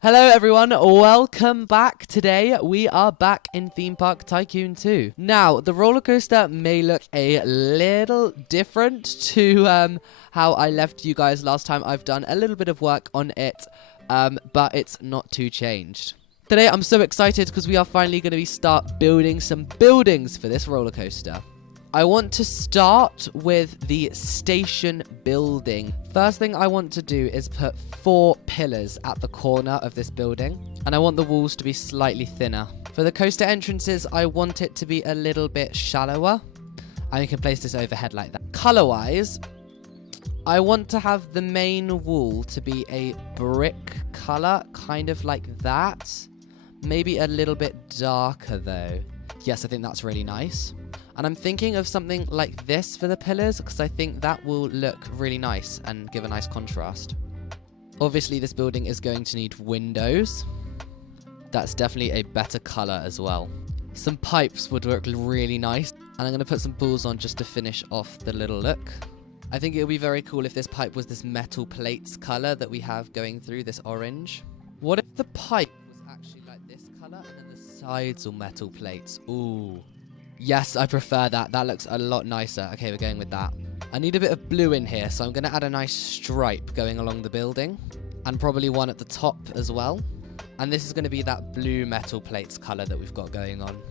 Hello everyone, welcome back. Today we are back in Theme Park Tycoon 2. Now, the roller coaster may look a little different to how I left you guys last time. I've done a little bit of work on it, but it's not too changed. Today I'm so excited because we are finally going to start building some buildings for this roller coaster. I want to start with the station building. First thing I want to do is put 4 pillars at the corner of this building, and I want the walls to be slightly thinner. For the coaster entrances, I want it to be a little bit shallower, and you can place this overhead like that. Color-wise, I want to have the main wall to be a brick color, kind of like that. Maybe a little bit darker though. Yes, I think that's really nice. And I'm thinking of something like this for the pillars because I think that will look really nice and give a nice contrast. Obviously, this building is going to need windows. That's definitely a better color as well. Some pipes would look really nice. And I'm going to put some balls on just to finish off the little look. I think it would be very cool if this pipe was this metal plates color that we have going through, this orange. What if the pipe was actually like this color and then the sides are metal plates? Ooh. Yes, I prefer that. That looks a lot nicer. Okay, we're going with that. I need a bit of blue in here, so I'm going to add a nice stripe going along the building. And probably one at the top as well. And this is going to be that blue metal plates color that we've got going on.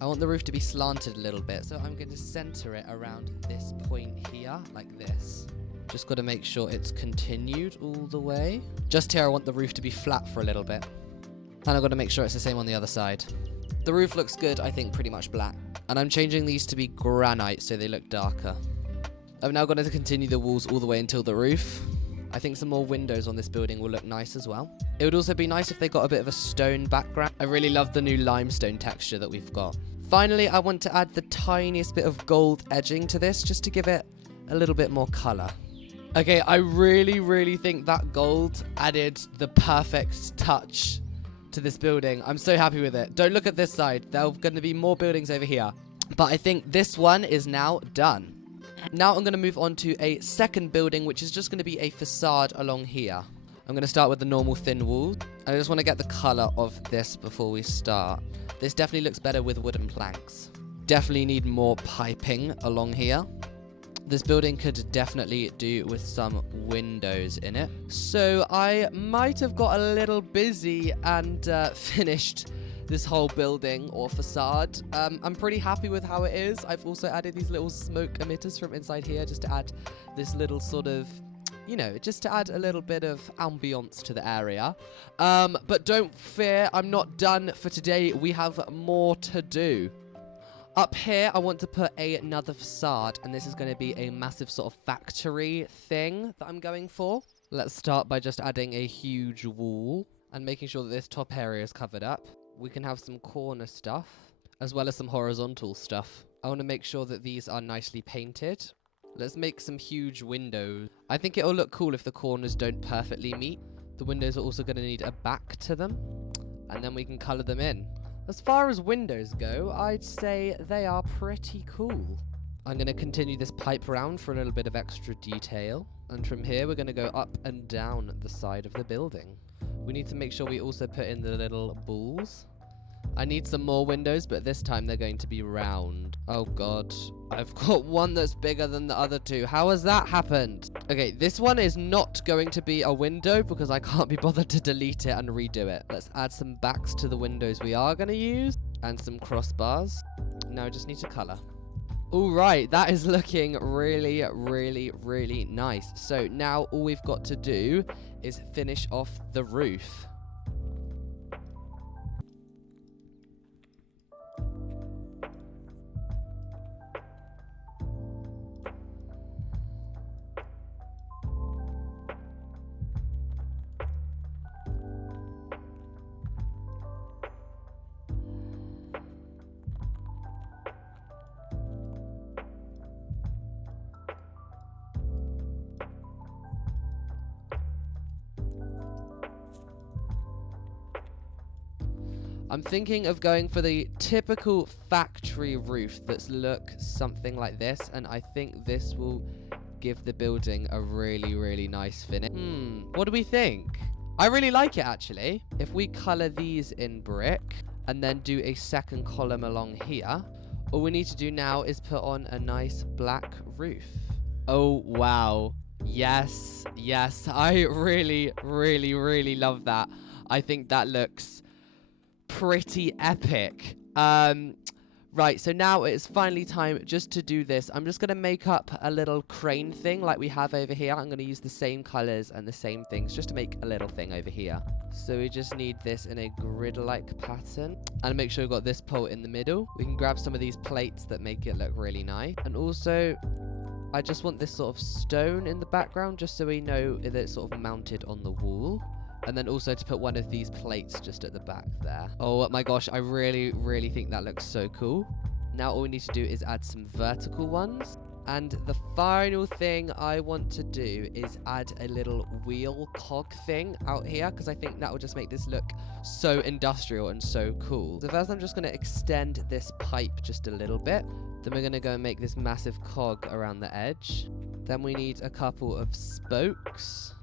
I want the roof to be slanted a little bit, so I'm going to center it around this point here, like this. Just got to make sure it's continued all the way. Just here, I want the roof to be flat for a little bit. And I've got to make sure it's the same on the other side. The roof looks good, I think pretty much black. And I'm changing these to be granite so they look darker. I've now got to continue the walls all the way until the roof. I think some more windows on this building will look nice as well. It would also be nice if they got a bit of a stone background. I really love the new limestone texture that we've got. Finally, I want to add the tiniest bit of gold edging to this just to give it a little bit more color. Okay, I really think that gold added the perfect touch to this building. I'm so happy with it. Don't look at this side. There are going to be more buildings over here. But I think this one is now done. Now I'm going to move on to a second building, which is just going to be a facade along here. I'm going to start with the normal thin wall. I just want to get the color of this before we start. This definitely looks better with wooden planks. Definitely need more piping along here. This building could definitely do with some windows in it. So I might have got a little busy and finished this whole building or facade. I'm pretty happy with how it is. I've also added these little smoke emitters from inside here just to add this little sort of, you know, just to add a little bit of ambience to the area. But don't fear, I'm not done for today. We have more to do. Up here, I want to put another facade, and this is going to be a massive sort of factory thing that I'm going for. Let's start by just adding a huge wall and making sure that this top area is covered up. We can have some corner stuff, as well as some horizontal stuff. I want to make sure that these are nicely painted. Let's make some huge windows. I think it'll look cool if the corners don't perfectly meet. The windows are also going to need a back to them, and then we can color them in. As far as windows go, I'd say they are pretty cool. I'm going to continue this pipe round for a little bit of extra detail. And from here, we're going to go up and down the side of the building. We need to make sure we also put in the little balls. I need some more windows, but this time they're going to be round. Oh god, I've got one that's bigger than the other two. How has that happened? Okay, this one is not going to be a window because I can't be bothered to delete it and redo it. Let's add some backs to the windows we are going to use and some crossbars. Now I just need to color. All right, that is looking really nice. So now all we've got to do is finish off the roof. I'm thinking of going for the typical factory roof that's look something like this, and I think this will give the building a really nice finish. What do we think? I really like it, actually. If we color these in brick and then do a second column along here, all we need to do now is put on a nice black roof. Oh, wow. Yes, yes. I really, really, really love that. I think that looks pretty epic. Right, so now it's finally time just to do this. I'm just going to make up a little crane thing like we have over here. I'm going to use the same colors and the same things just to make a little thing over here. So we just need this in a grid-like pattern. And make sure we've got this pole in the middle. We can grab some of these plates that make it look really nice. And also, I just want this sort of stone in the background just so we know that it's sort of mounted on the wall. And then also to put one of these plates just at the back there. Oh my gosh, I really, really think that looks so cool. Now all we need to do is add some vertical ones. And the final thing I want to do is add a little wheel cog thing out here, because I think that will just make this look so industrial and so cool. So first I'm just going to extend this pipe just a little bit. Then we're going to go and make this massive cog around the edge. Then we need a couple of spokes.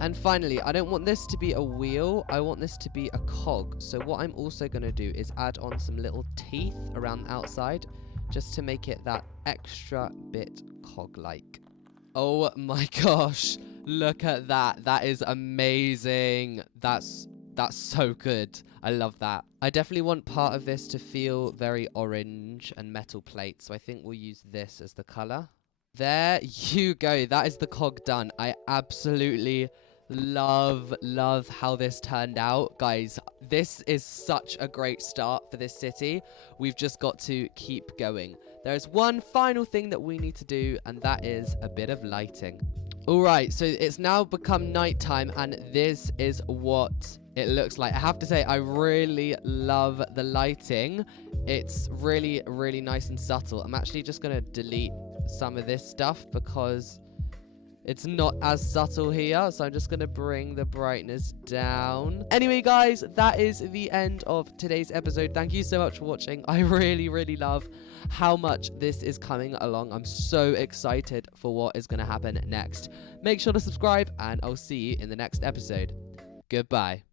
And finally, I don't want this to be a wheel, I want this to be a cog. So what I'm also going to do is add on some little teeth around the outside, just to make it that extra bit cog-like. Oh my gosh, look at that. That is amazing. That's so good. I love that. I definitely want part of this to feel very orange and metal plate, so I think we'll use this as the color. There you go. That is the cog done. I absolutely love how this turned out. Guys, this is such a great start for this city. We've just got to keep going. There's one final thing that we need to do, and that is a bit of lighting. Alright, so it's now become nighttime, and this is what it looks like. I have to say, I really love the lighting. It's really, really nice and subtle. I'm actually just going to delete some of this stuff because it's not as subtle here, so I'm just going to bring the brightness down. Anyway, guys, that is the end of today's episode. Thank you so much for watching. I really, really love how much this is coming along. I'm so excited for what is going to happen next. Make sure to subscribe, and I'll see you in the next episode. Goodbye.